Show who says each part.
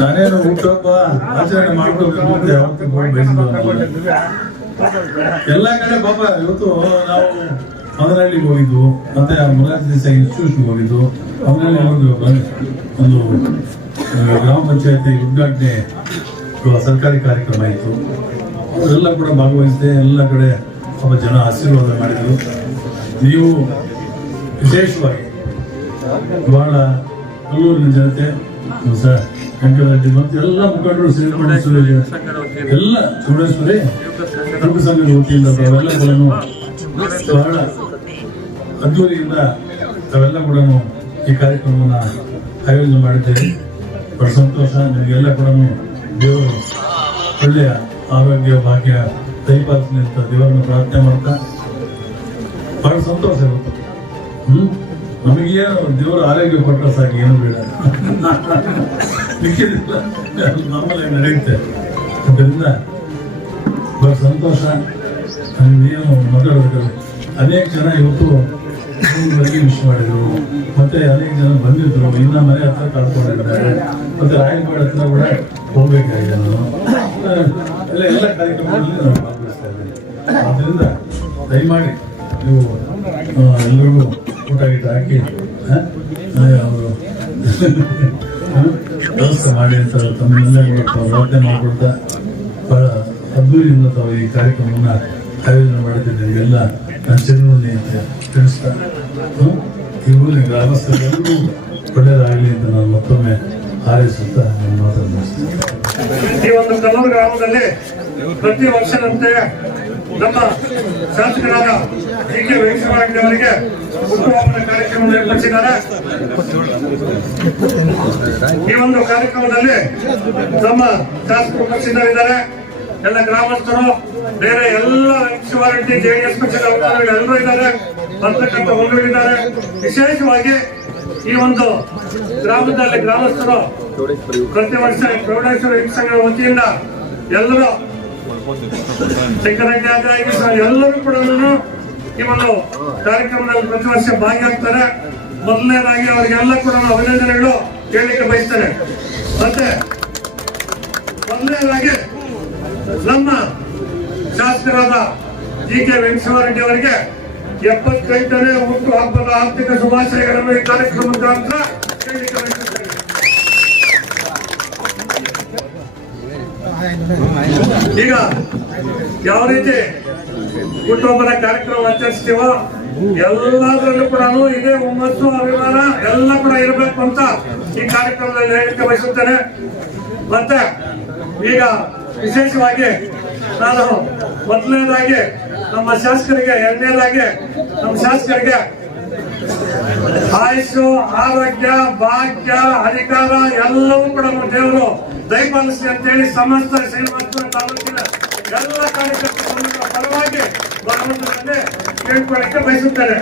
Speaker 1: ನಾನೇನು ಹುಟ್ಟುಹಬ್ಬ ಆಚರಣೆ ಮಾಡ್ಕೋಬೇಕು ಎಲ್ಲ ಕಡೆ ಪಾಪ ಇವತ್ತು ನಾವು ಮದನಹಳ್ಳಿಗೆ ಹೋಗಿದ್ವು ಮತ್ತೆ ಮುಲಾಜಿ ದೇಸಾಯಿ ಇನ್ಸ್ಟಿಟ್ಯೂಷನ್ಗೆ ಹೋಗಿದ್ದು ಅದರಲ್ಲಿ ಒಂದು ಒಂದು ಗ್ರಾಮ ಪಂಚಾಯತಿ ಉದ್ಘಾಟನೆ ಆ, ಸರ್ಕಾರಿ ಕಾರ್ಯಕ್ರಮ ಇತ್ತು. ಅವರೆಲ್ಲ ಕೂಡ ಭಾಗವಹಿಸಿದೆ ಎಲ್ಲ ಕಡೆ ಪಾಪ ಜನ ಆಶೀರ್ವಾದ ಮಾಡಿದರು. ನೀವು ವಿಶೇಷವಾಗಿ ಬಹಳ ಕಲ್ಲೂರಿನ ಜನತೆ ಮತ್ತು ಎಲ್ಲ ಮುಖಂಡರು ಸೇರಿಕೊಂಡು ಎಲ್ಲ ಚೌಡೇಶ್ವರಿ ಯುವಕ ಸಂಘದ ವತಿಯಿಂದ ತಾವೆಲ್ಲಗಳನ್ನು ಬಹಳ ಅದ್ದೂರಿಯಿಂದ ತಾವೆಲ್ಲ ಕೂಡ ಈ ಕಾರ್ಯಕ್ರಮವನ್ನು ಆಯೋಜನೆ ಮಾಡಿದ್ದೇವೆ. ಬಹಳ ಸಂತೋಷ. ನಿಮಗೆಲ್ಲ ಕೂಡ ದೇವರು ಒಳ್ಳೆಯ ಆರೋಗ್ಯ ಭಾಗ್ಯ ದಯಪಾಲಿಸಲಿ ಅಂತ ದೇವರನ್ನು ಪ್ರಾರ್ಥನೆ ಮಾಡ್ತಾ ಬಹಳ ಸಂತೋಷ ಇರುತ್ತೆ. ಹ್ಮ್? ನಮಗೇನು ದೇವರ ಆರೋಗ್ಯ ಕೊಟ್ಟರೆ ಸಾಕು, ಏನು ಬೇಡ. ನಮ್ಮಲ್ಲಿ ನಡೆಯುತ್ತೆ. ಅದರಿಂದ ಬಹಳ ಸಂತೋಷ. ನೀನು ಮಾತಾಡಬೇಕು ಅನೇಕ ಜನ ಇವತ್ತು ಬಗ್ಗೆ ವಿಶ್ ಮಾಡಿದ್ರು. ಮತ್ತೆ ಅನೇಕ ಜನ ಬಂದಿದ್ರು. ಇನ್ನ ಮನೆ ಹತ್ರ ಕಳ್ಕೊಂಡಿದ್ದಾರೆ ಮತ್ತೆ ರಾಯಲಪಾಡ ಹತ್ರ ಕೂಡ ಹೋಗ್ಬೇಕಾಗಿದೆ ನಾನು. ಎಲ್ಲ ಕಾರ್ಯಕ್ರಮಗಳಲ್ಲಿ ನಾನು ಭಾಗವಹಿಸ್ತಾ ಇದ್ದೀನಿ ಆದ್ದರಿಂದ ದಯಮಾಡಿ ನೀವು ಎಲ್ಲರಿಗೂ ಊಟ ಗೀಟ ಹಾಕಿ ಅವರು ಕೆಲಸ ಮಾಡಿ ಅಂತ ತಮ್ಮೆಲ್ಲರಿಗೂ ಪ್ರಾರ್ಥನೆ ಮಾಡಿಕೊಡ್ತಾ ಬಹಳ ಅದ್ದೂರಿಯಿಂದ ತಾವು ಈ ಕಾರ್ಯಕ್ರಮವನ್ನು ಆಯೋಜನೆ ಮಾಡಿದ್ದೇನೆ ಎಲ್ಲ ನನ್ನ ನೀ ಅಂತ ತಿಳಿಸ್ತಾ ಹ್ಮ್? ಈ ಊರಿನ ಗ್ರಾಮಸ್ಥರೆಲ್ಲರೂ ಒಳ್ಳೆಯದಾಗಲಿ ಅಂತ ನಾನು ಮತ್ತೊಮ್ಮೆ ಹಾರೈಸುತ್ತಾ ನನ್ನ ಮಾತನ್ನು
Speaker 2: ಈ ಒಂದು ಕನ್ನಡ ಗ್ರಾಮದಲ್ಲಿ ಪ್ರತಿ ವರ್ಷದಂತೆ ನಮ್ಮ ಶಾಸಕರಾದ ಡಿ ಕೆ ವೆಂಕಟರಾಮರೆಡ್ಡಿ ಅವರಿಗೆ ಹುಟ್ಟುಹಬ್ಬದ ಕಾರ್ಯಕ್ರಮ ಏರ್ಪಡಿಸಿದ್ದಾರೆ. ಈ ಒಂದು ಕಾರ್ಯಕ್ರಮದಲ್ಲಿ ನಮ್ಮ ಶಾಸಕರು ಉಪಸ್ಥಿತರಿದ್ದಾರೆ. ಎಲ್ಲ ಗ್ರಾಮಸ್ಥರು, ಬೇರೆ ಎಲ್ಲ ವೆಂಕಟರಾಮರೆಡ್ಡಿ ಜೆಡಿಎಸ್ ಪಕ್ಷದ ಎಲ್ಲರೂ ಇದ್ದಾರೆ. ಬರ್ತಕ್ಕಂಥ ಇದ್ದಾರೆ. ವಿಶೇಷವಾಗಿ ಈ ಒಂದು ಗ್ರಾಮದಲ್ಲಿ ಗ್ರಾಮಸ್ಥರು ಪ್ರತಿ ವರ್ಷ ಪ್ರೌಢೇಶ್ವರ ಹಿಂಸೆಗಳ ವತಿಯಿಂದ ಎಲ್ಲರೂ ಎಲ್ಲರೂ ಕೂಡ ಈ ಒಂದು ಕಾರ್ಯಕ್ರಮದಲ್ಲಿ ಪ್ರತಿ ವರ್ಷ ಭಾಗಿಯಾಗ್ತಾರೆ. ಮೊದಲನೇದಾಗಿ ಅವರಿಗೆಲ್ಲ ಕೂಡ ಅಭಿನಂದನೆಗಳು ಹೇಳಲಿಕ್ಕೆ ಬಯಸ್ತಾರೆ ಮತ್ತೆ ಮೊದಲನೇದಾಗಿ ನಮ್ಮ ಶಾಸಕರಾದ ಜಿ ಕೆ ವೆಂಕಟೇಶ್ವರರೆಡ್ಡಿ ಅವರಿಗೆ ಎಪ್ಪತ್ತೈದನೇ ಹುಟ್ಟು ಹಬ್ಬದ ಆರ್ಥಿಕ ಶುಭಾಶಯಗಳನ್ನು ಈ ಕಾರ್ಯಕ್ರಮ ಮುಖಾಂತರ ಹೇಳಲಿಕ್ಕೆ ಬಯಸುತ್ತೇನೆ. ಈಗ ಯಾವ ರೀತಿ ಕುಟುಂಬದ ಕಾರ್ಯಕ್ರಮ ಆಚರಿಸ್ತೀವೋ ಎಲ್ಲದರಲ್ಲೂ ಕೂಡ ಇದೇ ಹುಮ್ಮಸ್ಸು, ಅಭಿಮಾನ ಎಲ್ಲ ಕೂಡ ಇರಬೇಕು ಅಂತ ಈ ಕಾರ್ಯಕ್ರಮದಲ್ಲಿ ಹೇಳಿಕೆ ಬಯಸುತ್ತೇನೆ. ಮತ್ತೆ ಈಗ ವಿಶೇಷವಾಗಿ ನಾನು ಮೊದಲನೇದಾಗಿ ನಮ್ಮ ಶಾಸಕರಿಗೆ, ಎರಡನೇದಾಗಿ ನಮ್ಮ ಶಾಸಕರಿಗೆ ಆಯುಷು ಆರೋಗ್ಯ, ಭಾಗ್ಯ, ಅಧಿಕಾರ ಎಲ್ಲವೂ ಕೂಡ ನಮ್ಮ ದೇವರು ದಯಪಾಲಿಸಿ ಅಂತೇಳಿ ಸಮಸ್ತ ಶ್ರೀನಿವಾಸಪುರ ತಾಲೂಕಿನ ಎಲ್ಲ ಕಾರ್ಯಕರ್ತರ ಪರವಾಗಿ ಭಗವಂತನಲ್ಲಿ ಕೇಳಿಕೊಳ್ಳಕ್ಕೆ ಬಯಸುತ್ತೇನೆ.